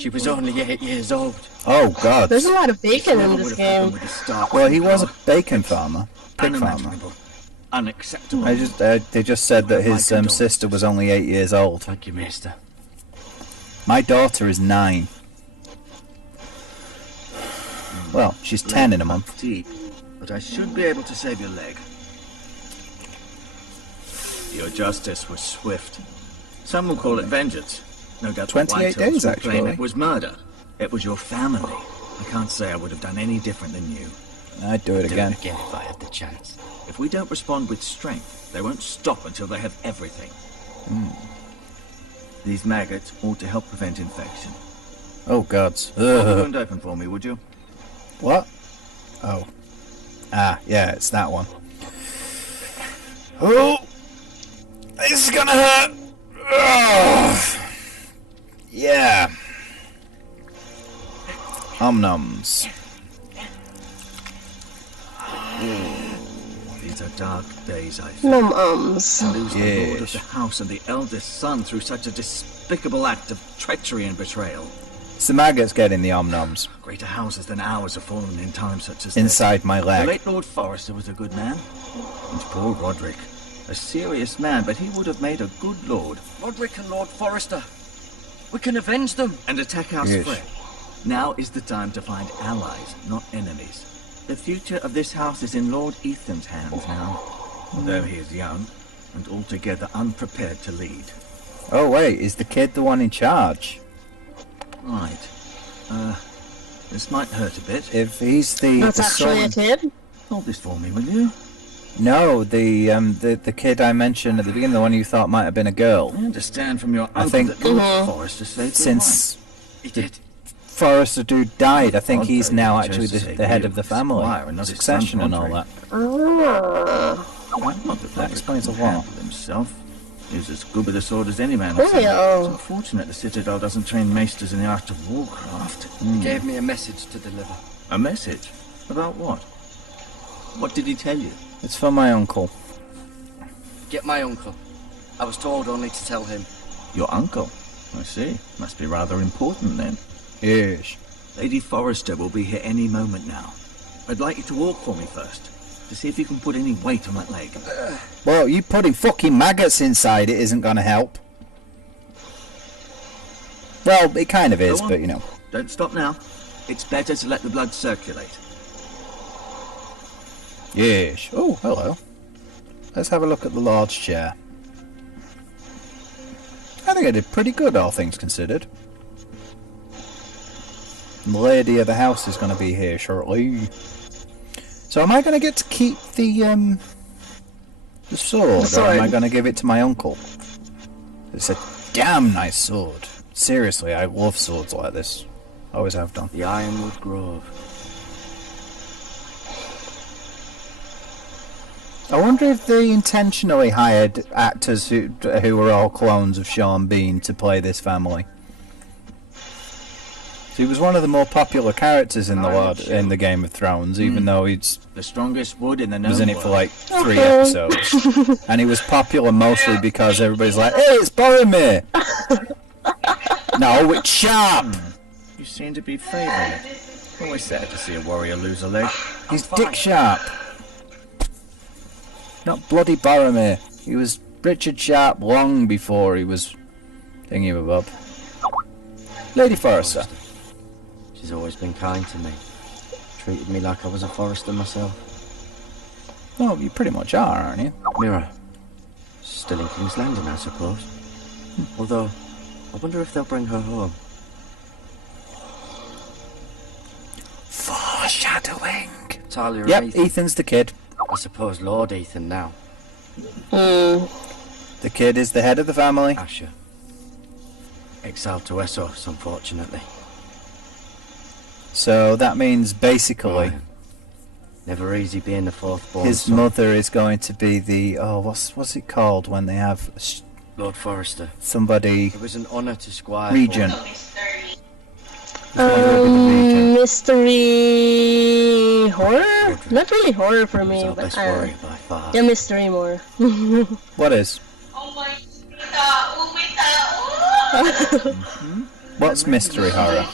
She was only 8 years old. Oh, God. There's a lot of bacon in this game. Well, he was a bacon farmer. Pig farmer. Unacceptable. They just said that his sister was only 8 years old. Thank you, mister. My daughter is 9. Well, she's 10 in a month. Deep, but I should be able to save your leg. Your justice was swift. Some will call it vengeance. No doubt 28 days, will claim actually. it was murder. It was your family. I can't say I would have done any different than you. I'd do it again. Again if I had the chance. If we don't respond with strength, they won't stop until they have everything. These maggots ought to help prevent infection. Oh, gods. Hold the wound open for me, would you? What? Oh. Ah, yeah, it's that one. Oh! This is gonna hurt! Ugh. Yeah. Om-noms. These are dark days, I think. Num-ums. To lose the lord of Yes. the house and the eldest son through such a despicable act of treachery and betrayal. It's the maggots getting the om-noms. Greater houses than ours have fallen in times such as Inside my this. The leg. late Lord Forrester was a good man. And poor Roderick. A serious man, but he would have made a good lord. Roderick and Lord Forrester. We can avenge them. And attack our Yes. spread. Now is the time to find allies, not enemies. The future of this house is in Lord Ethan's hands now. Although he is young and altogether unprepared to lead. Oh, wait, is the kid the one in charge? Right. This might hurt a bit. If he's the That's the actually a son... kid? Hold this for me, will you? No, the kid I mentioned at the beginning, the one you thought might have been a girl. I understand from your I uncle think- that Lord Forrester saved your Since life. He did. Forrester dude died, I think he's Odd, now though, actually he chose to the save head you, of the his family. squire, and not his Succession son, and all Roderick. that. Not that explains a could lot. handle himself. He was as good with a sword as any man. Oh, I've seen. yeah. It's unfortunate the Citadel doesn't train maesters in the art of warcraft. He gave me a message to deliver. A message? About what? What did he tell you? It's for my uncle. Get my uncle. I was told only to tell him. Your uncle? I see. Must be rather important then. Yes. Lady Forrester will be here any moment now. I'd like you to walk for me first, to see if you can put any weight on that leg. Well, you putting fucking maggots inside it isn't gonna help. Well, it kind of is, Go on. but you know. Don't stop now. It's better to let the blood circulate. Yes. Oh, hello. Let's have a look at the Lord's chair. I think I did pretty good, all things considered. The lady of the house is going to be here shortly. So am I going to get to keep the sword, or am I going to give it to my uncle? It's a damn nice sword. Seriously, I love swords like this. Always have done. The Ironwood Grove. I wonder if they intentionally hired actors who were all clones of Sean Bean to play this family. He was one of the more popular characters in the Game of Thrones, even though he's The strongest wood in the was in it known for world. like 3 episodes, and he was popular mostly because everybody's like, "Hey, it's Boromir." No, it's Sharpe. You seem to be favouring it. Always sad to see a warrior lose a leg. He's Dick Sharpe, not bloody Boromir. He was Richard Sharpe long before he was thingy-mabob. Lady Forrester. She's always been kind to me. Treated me like I was a Forrester myself. Well, you pretty much are, aren't you? Mirror. Still in King's Landing, I suppose. Although, I wonder if they'll bring her home. Foreshadowing. Talia Yep, and Ethan. Ethan's the kid. I suppose Lord Ethan now. The kid is the head of the family. Asher. Exiled to Essos, unfortunately. So that means basically Ryan. Never easy being the fourth born his son. mother is going to be the what's it called when they have Lord Forrester. somebody It was an honour to squire. regent. Mystery horror? Not really horror for He was me, our but best warrior by far. yeah, mystery more. What is? What's mystery horror?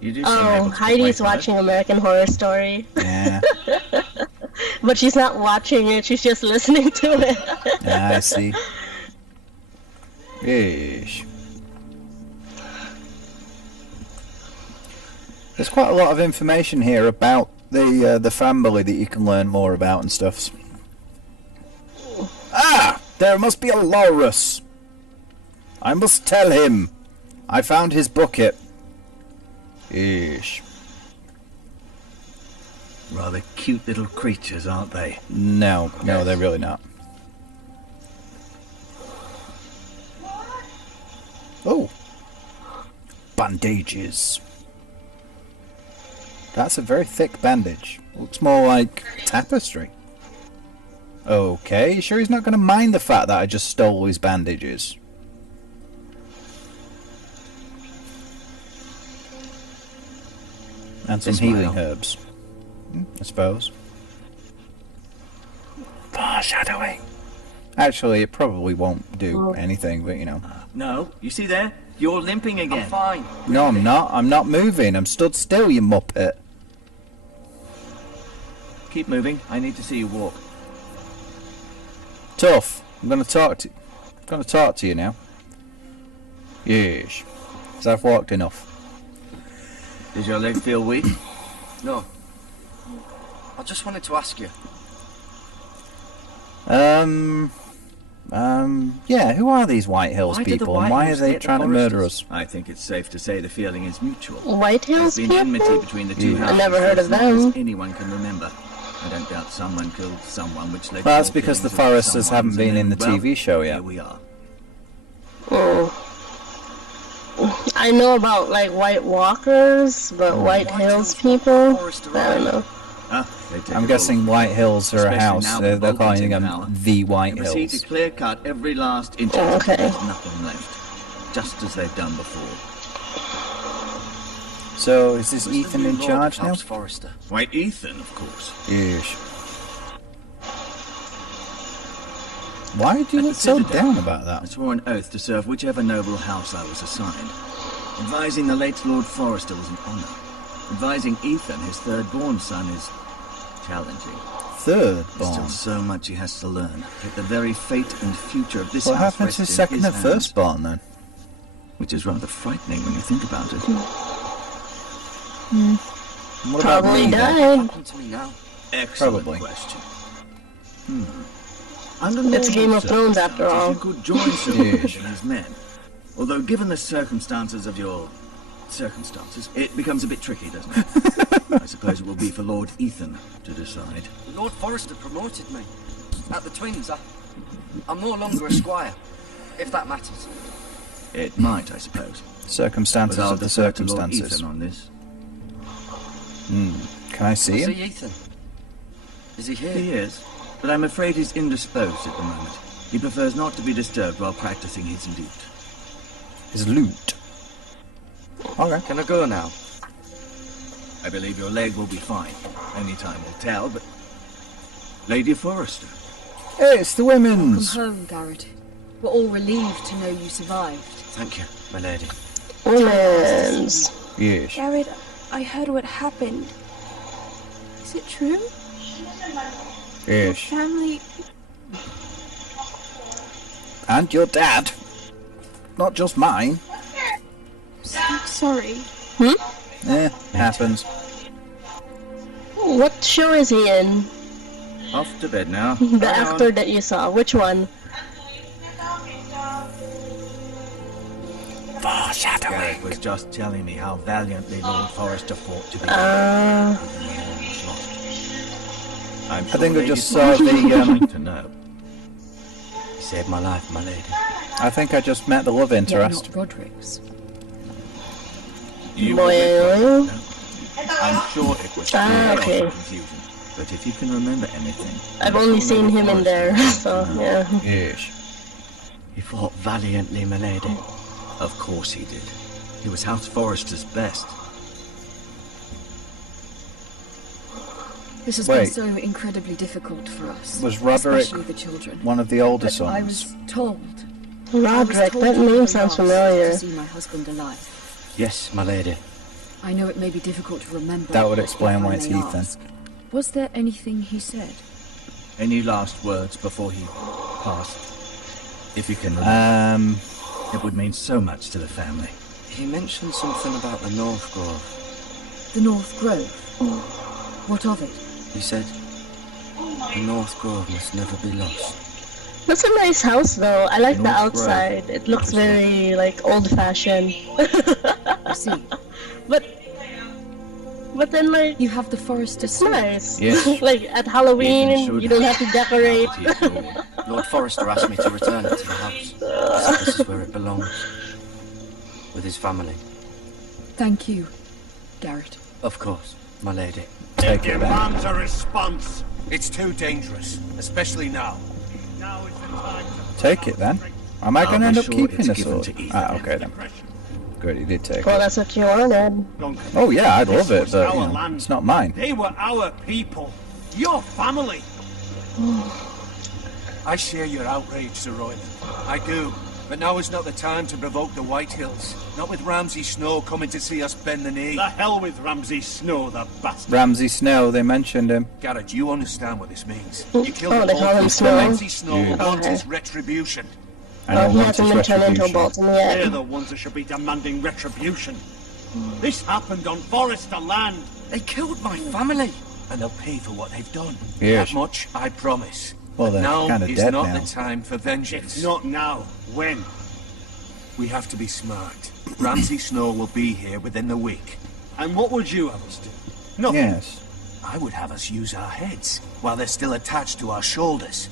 You do seem Oh, able to Heidi's wait watching American Horror Story. Yeah. But she's not watching it, she's just listening to it. Yeah, I see. Yeesh. There's quite a lot of information here about the family that you can learn more about and stuff. Ah! There must be a Laurus! I must tell him! I found his bucket. Yeesh. Rather cute little creatures, aren't they? No, they're really not. Oh! Bandages. That's a very thick bandage. Looks more like tapestry. Okay, sure he's not going to mind the fact that I just stole his bandages. And some healing herbs. I suppose. Foreshadowing. Actually, it probably won't do anything, but you know. No, you see there? You're limping again. I'm fine. No, I'm not. I'm not moving. I'm stood still, you muppet. Keep moving. I need to see you walk. Tough. I'm gonna talk to you now. Yes. 'Cause I've walked enough. Does your leg feel weak? No. I just wanted to ask you. Yeah, who are these White Hills Why did the people, White and why are Hills they hate the trying to murder Foresters? us? I think it's safe to say the feeling is mutual. White Hills There's been enmity people? between the two Yeah. houses. I never heard of as long as them. anyone can remember. I don't doubt someone killed someone, which led Well, that's to because the killings of Foresters haven't someone's, been and in the then, well, TV show yet. Here we are. Oh. I know about like White Walkers, but White Hills people? I don't know. They take I'm it guessing all. White Hills are a Especially house. now They're with Vulcans calling in them power. the White They proceed Hills. to clear cut every last inch Oh, until okay. there's nothing left, just as they've done before. So, is this Who's the Ethan new in Lord charge of now? House Forrester? Why, Ethan, of course. Yes. Why do you At the look so Citadel, down about I that? swore an oath to serve whichever noble house I was assigned. Advising the late Lord Forrester was an honor. Advising Ethan, his third-born son, is challenging. Third There's born. still so much he has to learn. Yet the very fate and future of this What house happened to rests in second his and hands, first born then? which is rather frightening when you think about it. And what about Probably me then? died. What happened to me now? Excellent Probably. question. Under It's normal Game of Thrones after all. circumstances, You could join Sir Robert Yes. and his men. Although, given the circumstances of your circumstances, it becomes a bit tricky, doesn't it? I suppose it will be for Lord Ethan to decide. Lord Forrester promoted me. At the Twins, I'm no longer a squire, if that matters. It might, I suppose. Circumstances But I'll of the defer to Lord circumstances. Ethan on this. Can I see Is him? he Ethan? Is he He here? is, but I'm afraid he's indisposed at the moment. He prefers not to be disturbed while practicing his lute. His loot. Okay. Can I go now? I believe your leg will be fine. Only time will tell, but... Lady Forrester. Hey, it's the Come women's. home, Garrett. We're all relieved to know you survived. Thank you, my lady. Women's. Yes. Garrett, I heard what happened. Is it true? Yes. Family... And your dad. Not just mine. So sorry. Eh, happens. What show is he in? Off to bed now. The Carry on. actor that you saw. Which one? Garrett was just telling me how valiantly Lord Forrester fought to be almost lost. I'm sure think I Lady just saw Forrester the, would like to know. You saved my life, my lady. I think I just met the love Yet interest. not Roderick's. You Boy, will regret it. I'm sure it was chaos okay. and confusion. But if you can remember anything... I've I'm only sure seen Lady him in Forrester there, would like so to know. yeah. Yes. He fought valiantly, my lady. Of course he did. He was House Forrester's best. This has Wait. been so incredibly difficult for us. Was Roderick especially the children. one of the older But I sons? was told. Roderick, I was told that you were name the sounds last familiar. To see my husband alive. Yes, my lady. I know it may be difficult to remember. That would but explain if I why it's may Ethan. ask, was there anything he said? Any last words before he passed? If you can remember. It would mean so much to the family. He mentioned something about the North Grove. The North Grove? What of it? He said, the North Grove must never be lost. That's a nice house, though. I like the North outside. It looks very, like, old-fashioned. I see. But then, like, You have the forest to it's see. nice. Yes. Like, at Halloween, Ethan should you don't have to decorate. His lord. Lord Forrester asked me to return it to the house. He said this is where it belongs. With his family. Thank you, Garrett. Of course, my lady. Take it then. Demands a response. It's too dangerous, especially now. Now is the time to Take it then. Am I I'll going to be end up sure keeping it's the given sword? to Ethan. Ah, okay then. Good, he did take Well, it. that's what you wanted. Duncan. Oh yeah, I'd love This it, was but our you know, land. it's not mine. They were our people. Your family. I share your outrage, Sir Royland. I do. But now is not the time to provoke the Whitehills. Not with Ramsay Snow coming to see us bend the knee. The hell with Ramsay Snow, the bastard. Ramsay Snow, they mentioned him. Garrett, you understand what this means. You killed Oh, the they call him Boltons, Snow? Ramsay Snow Yeah. wants Okay. his retribution. And Oh, I he want hasn't his been turned into a retribution. Bolton They're yet. the ones that should be demanding retribution. This happened on Forrester land. They killed my family. And they'll pay for what they've done. Yes. That much, I promise. Well, But they're now kinda is dead not now. the time for vengeance. It's not now. When? We have to be smart. Ramsay Snow will be here within the week. And what would you have us do? Nothing. Yes. I would have us use our heads while they're still attached to our shoulders.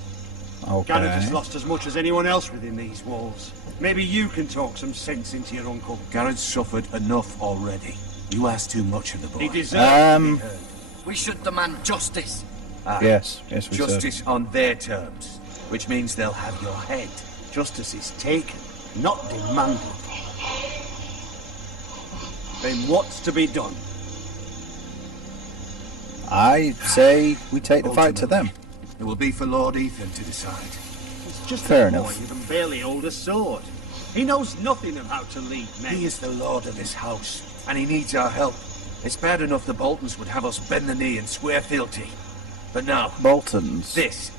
Garrett has Okay. lost as much as anyone else within these walls. Maybe you can talk some sense into your uncle. Garrett's suffered enough already. You ask too much of the boy. He deserves to be heard. We should demand justice. Yes, yes we should. Justice on their terms, which means they'll have your head. Justice is taken, not demanded. Then what's to be done? I say we take the fight to them. It will be for Lord Ethan to decide. It's just Fair a boy enough. who can barely hold a sword. He knows nothing of how to lead men. He is the lord of this house, and he needs our help. It's bad enough the Boltons would have us bend the knee and swear fealty. But now, Boltons. this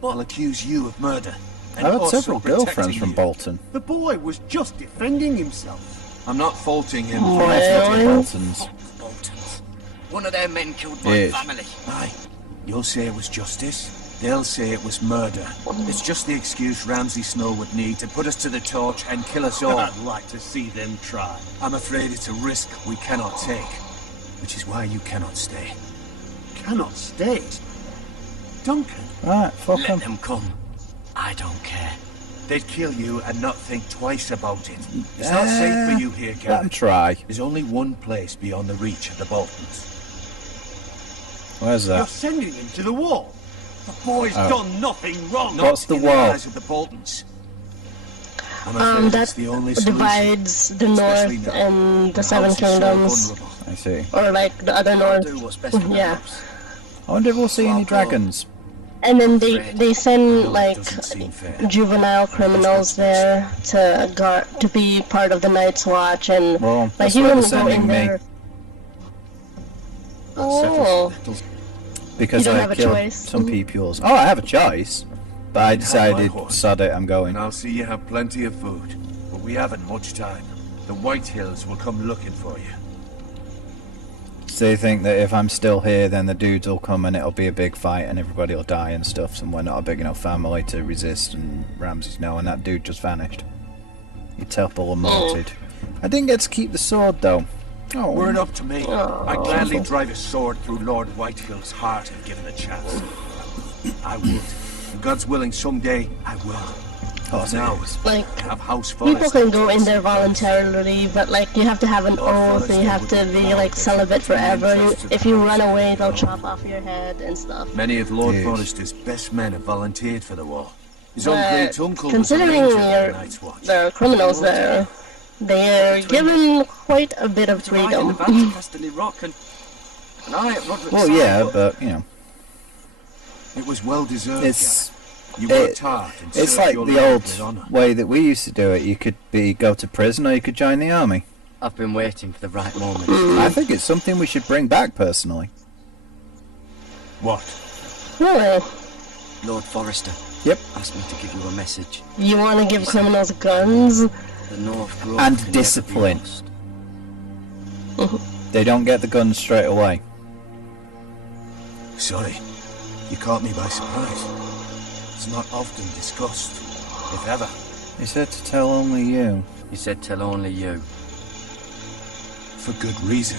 will accuse you of murder. And I've had us several of protecting girlfriends from you. Bolton. The boy was just defending himself. I'm not faulting him for Well. his Boltons. Boltons. One of their men killed my Yes. family. Aye. You'll say it was justice. They'll say it was murder. It's just the excuse Ramsay Snow would need to put us to the torch and kill us all. I'd like to see them try. I'm afraid it's a risk we cannot take. Which is why you cannot stay. Cannot stay? Duncan. Right, fuck Let them. them come. I don't care. They'd kill you and not think twice about it. It's not safe for you here, Let them Garrett. try. There's only one place beyond the reach of the Boltons. Where's You're that? sending him to the wall. The boy's Oh. done nothing wrong. What's Not the in wall? The eyes of the Boltons. I'm afraid That it's the only solution. divides the Especially North now. and the The Seven house is so Kingdoms. vulnerable. I see. Or like the other North. Do what's best for the Yeah. house. I wonder if we'll see any Well, dragons. And then they send like Doesn't seem fair. juvenile criminals there to be part of the Night's Watch, and Well, like that's you why they're wouldn't go sending in me. there. Oh, Because You don't I have a killed choice. some peoples. Oh, I have a choice. But I decided, horse. sod it, I'm going. And I'll see you have plenty of food. But we haven't much time. The Whitehills will come looking for you. So they think that if I'm still here, then the dudes will come and it'll be a big fight and everybody will die and stuff, and we're not a big enough family to resist, and Ramsay's no, and that dude just vanished. He teleported. I didn't get to keep the sword though. Oh, Were it up to me, I'd gladly drive a sword through Lord Whitehill's heart if given a chance. I would. And God's willing, someday I will. oh, so Now, it is. like have House people Forrester. can go in there voluntarily, but like you have to have an oath, and you have to be like celibate forever. If you run away, they'll chop off your head and stuff. Many of Lord Yes. Forrester's best men have volunteered for the war. His own But great uncle was a considering ranger in the you're- Night's Watch. The criminals there, they're given quite a bit of To ride in the freedom. van to Casterly Rock and I at Roderick's Well, side, yeah, but you know, It was well deserved. it's Gareth. You worked it- hard and it's served like your the land old with honor. way that we used to do it. You could go to prison or you could join the army. I've been waiting for the right moment. I think it's something we should bring back, personally. What? Really? Lord Forrester. Yep. Asked me to give you a message. You want to give criminals guns? The North Grove And can never be discipline. lost. They don't get the guns straight away. Sorry. You caught me by surprise. It's not often discussed, if ever. He said to tell only you. He said tell only you. For good reason.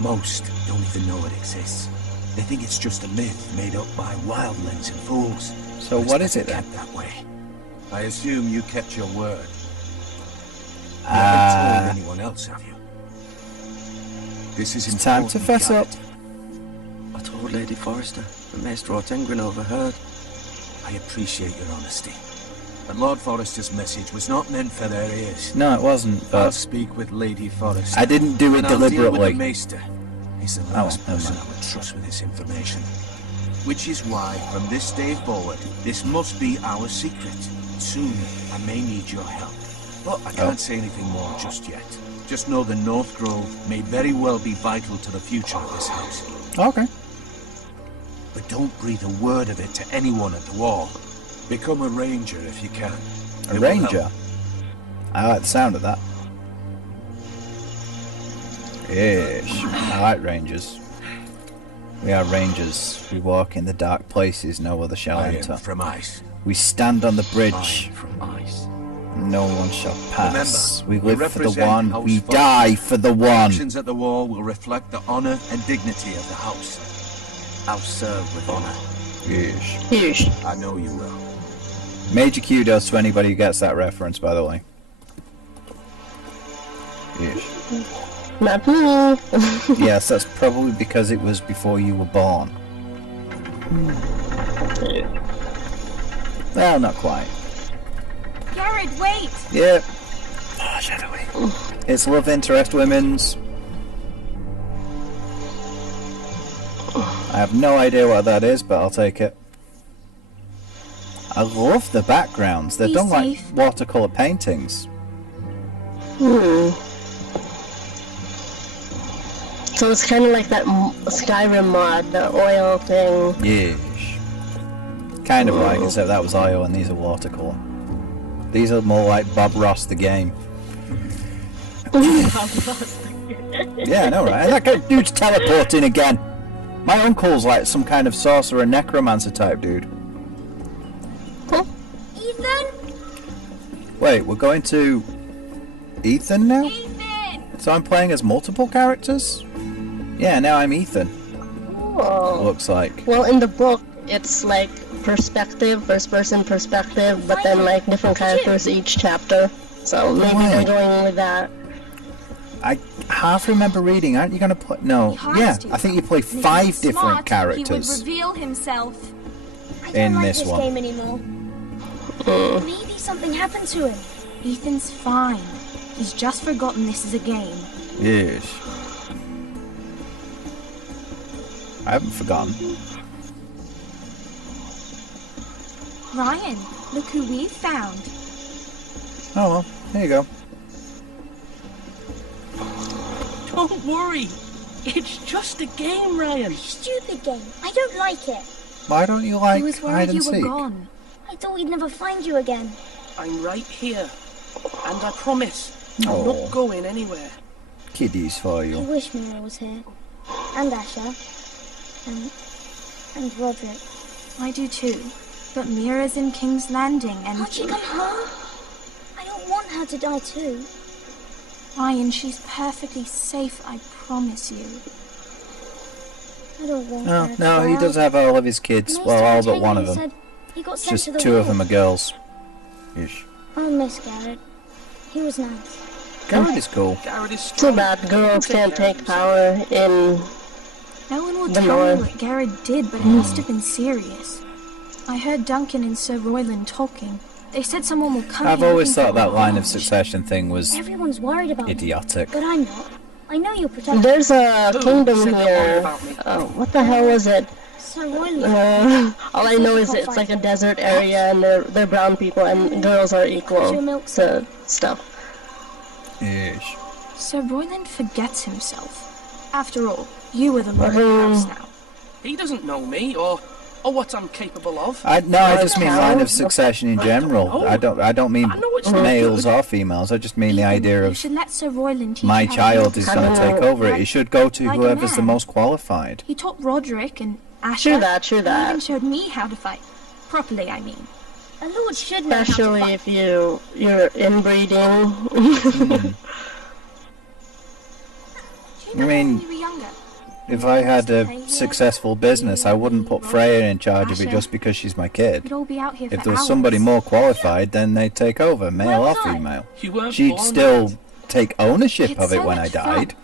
Most don't even know it exists. They think it's just a myth made up by wildlings and fools. So But what it's is it better then? kept that way. I assume you kept your word. You haven't told anyone else, have you? This is It's time to important, fess up. Garrett. I told Lady Forrester, but Maester Ortengren overheard. I appreciate your honesty. But Lord Forrester's message was not meant for their ears. No, it wasn't, I'll but speak with Lady Forrester. I didn't do it and I'll deal with deliberately. the Maester. He's the Oh, last never person mind. I would trust with this information. Which is why, from this day forward, this must be our secret. Soon, I may need your help. But I can't say anything more just yet. Just know the North Grove may very well be vital to the future of this house. Okay. But don't breathe a word of it to anyone at the wall. Become a ranger if you can. A It will ranger. help. I like the sound of that. Ish. I like rangers. We are rangers. We walk in the dark places no other shall I enter. am from ice. We stand on the Iron bridge. from ice. No one shall pass. Remember, we we live for the represent one. House We Forrester. die for the one. Actions at the wall will reflect the honor and dignity of the house. I'll serve with honor. Ish. Huge. I know you will. Major kudos to anybody who gets that reference, by the way. Ish. Not me. Yes, that's probably because it was before you were born. Well, not quite. Garrett, wait! Yep. Oh, shadowy. It's love interest women's. I have no idea what that is, but I'll take it. I love the backgrounds. They're Be done like safe. watercolor paintings. So it's kind of like that Skyrim mod, the oil thing. Yeesh. Kind of like, except that was oil and these are watercolor. These are more like Bob Ross the game. Yeah, I know, right? And that guy, dude's teleporting again. My uncle's like some kind of sorcerer, necromancer type dude. Ethan? Wait, we're going to Ethan now? Ethan! So I'm playing as multiple characters? Yeah, now I'm Ethan. Oh. Looks like. Well, in the book, it's like perspective, first-person perspective, but then like different characters each chapter. So maybe they're going with that. I half remember reading. Aren't you going to play? No. Yeah, I think you play 5 different He characters would reveal himself. I in don't like this one. game anymore. Maybe something happened to him. Ethan's fine. He's just forgotten this is a game. Yes. I haven't forgotten. Ryan, look who we've found. Oh well, there you go. Don't worry. It's just a game, Ryan. Stupid game. I don't like it. Why don't you like He was hide worried and you were seek? gone. I thought we'd never find you again. I'm right here. And I promise, I'm Oh. not going anywhere. Kiddies for I you. wish Mira was here. And Asher. And Roderick. I do too. But Mira's in King's Landing and... Can't she come home? I don't want her to die too. Ryan, she's perfectly safe, I promise you. I don't want No, her to no, die. he does have all of his kids. Well, all but one of them. Said he got sent Just to the 2 of war. them are girls. Ish. I'll miss Garrett. He was nice. Garrett is cool. Garrett is Too strong. bad girls can't take power in... No one will The tell North. me what Garrett did, but it must have been serious. I heard Duncan and Sir Royland talking. They said someone will come I've here always looking thought for that line of revenge. succession thing was Everyone's worried about me, idiotic. but I'm not. I know you'll protect me. There's a kingdom said they'll worry here. about me? What the hell is it? Sir Royland. All I know is it's like a desert area and they're brown people and girls are equal to stuff. Ish. Sir Royland forgets himself. After all, you are the lord of the house now. He doesn't know me, or what I'm capable of. I just mean line of succession in general. I don't mean males or females. I just mean the idea You of should let Sir Royland teach my you how to child live is going to take over it. It should go to like a whoever's the man. most qualified. He taught Roderick and Asher. True that, true and even that. showed me how to fight. Properly, I mean. A lord should know how to Especially fight. if you're inbreeding. Do you I mean, when you were younger? If I had a successful business, I wouldn't put Freya in charge of it just because she's my kid. We'd all be out here If for there was hours. somebody more qualified, then they'd take over, male Where or was I? female. You weren't She'd born still yet. take ownership It's of it so when I much fun. died,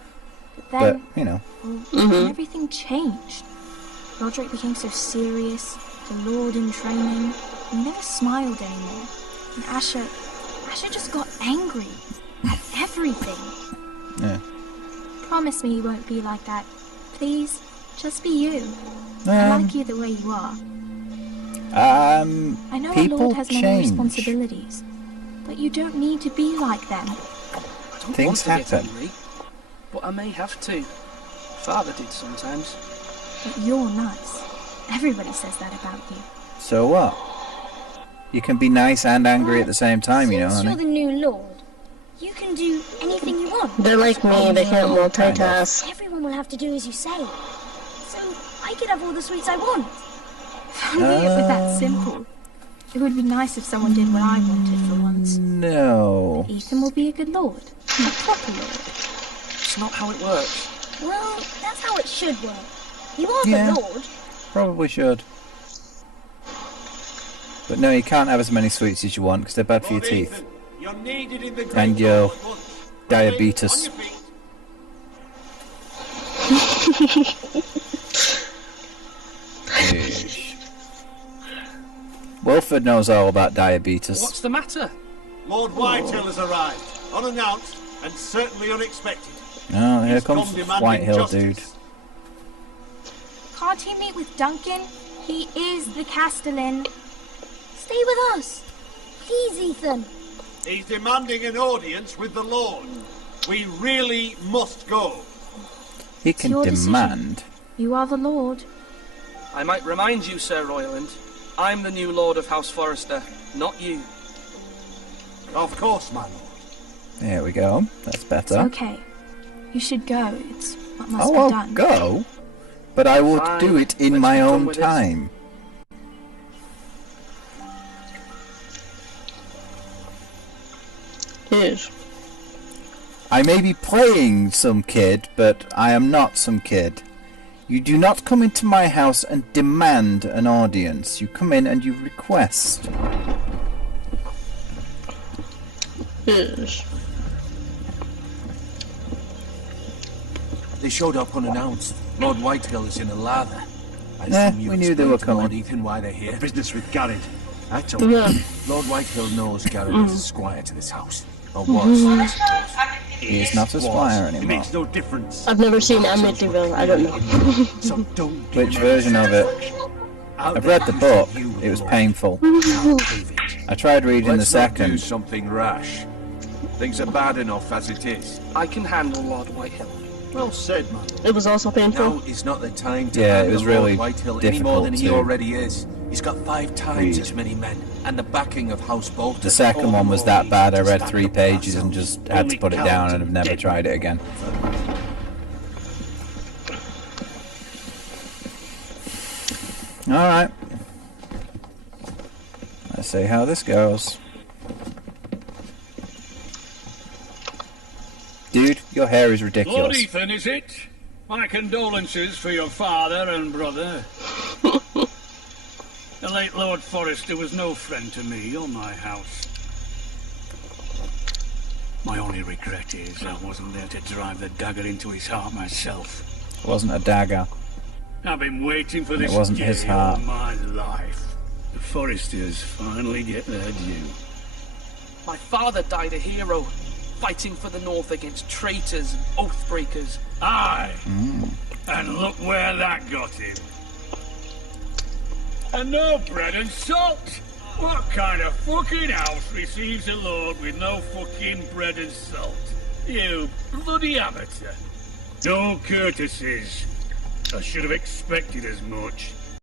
But but, then, you know. and everything changed. Roderick became so serious, the Lord in training. He never smiled anymore. And Asher just got angry at everything. Yeah. Promise me you won't be like that. Please, just be you. I like you the way you are. I know a People lord has many change. responsibilities, but you don't need to be like them. I don't Things want to get happen. angry, but I may have to. Father did sometimes. But you're nice. Everybody says that about you. So what? You can be nice and angry at the same time, you know, Since you're honey. the new lord, you can do anything you want. They're like me, they can't multitask. Everyone will have to do as you say. So I could have all the sweets I want. If only it were that simple. It would be nice if someone did what I wanted for once. No. Ethan will be a good lord. A proper lord. It's not how it works. Well, that's how it should work. You are Yeah. the lord. Probably should. But no, you can't have as many sweets as you want because they're bad for your teeth. You're needed in the And your diabetes. Yeesh. Wilford knows all about diabetes. What's the matter? Lord Whitehill has arrived, unannounced and certainly unexpected. Oh, here He's comes come demanding Whitehill, dude. justice. Can't he meet with Duncan? He is the Castellan. Stay with us. Please, Ethan. He's demanding an audience with the Lord. We really must go. He can your decision. demand. You are the lord. I might remind you, Sir Royland, I'm the new Lord of House Forrester, not you. Of course, my lord. There we go. That's It's better. okay. You should go. It's what must Oh, be I'll done. go. But I would Fine. do it in Let's my be done own with this. time. Yes. I may be playing some kid, but I am not some kid. You do not come into my house and demand an audience. You come in and you request. Yes. They showed up unannounced. Lord Whitehill is in a lather. I Nah, assume you we knew they were explained to Lord coming. Ethan why they're here. Business with Garrett. I told Yeah. you. Lord Whitehill knows Garrett is a squire to this house. Or was, I suppose. He is not a squire It anymore. makes no difference. I've never seen Amityville, I don't know. So don't Which version of it? I've read the book. It was painful. I tried reading the Let's not do second. something rash. Things are bad enough as it is. I can handle Lord Whitehill. Well said, man. It was also painful. Now is not the time to Yeah, it handle was really Lord Whitehill any more than he difficult to already is. He's got 5 times read. as many men and the backing of House Bolton. The second one was that bad. I read Stand 3 up for pages and ourselves. just had to put it down and have never tried it again. Alright. Let's see how this goes. Dude, your hair is Lord ridiculous. Ethan, is it? My condolences for your father and brother. The late Lord Forrester was no friend to me or my house. My only regret is I wasn't there to drive the dagger into his heart myself. It wasn't a dagger. I've been waiting for It this wasn't day his all heart. my life. The Forresters finally get their due. My father died a hero, fighting for the North against traitors and oath-breakers. Aye. And look where that got him. And no bread and salt. What kind of fucking house receives a lord with no fucking bread and salt? You bloody amateur. No courtesies. I should have expected as much.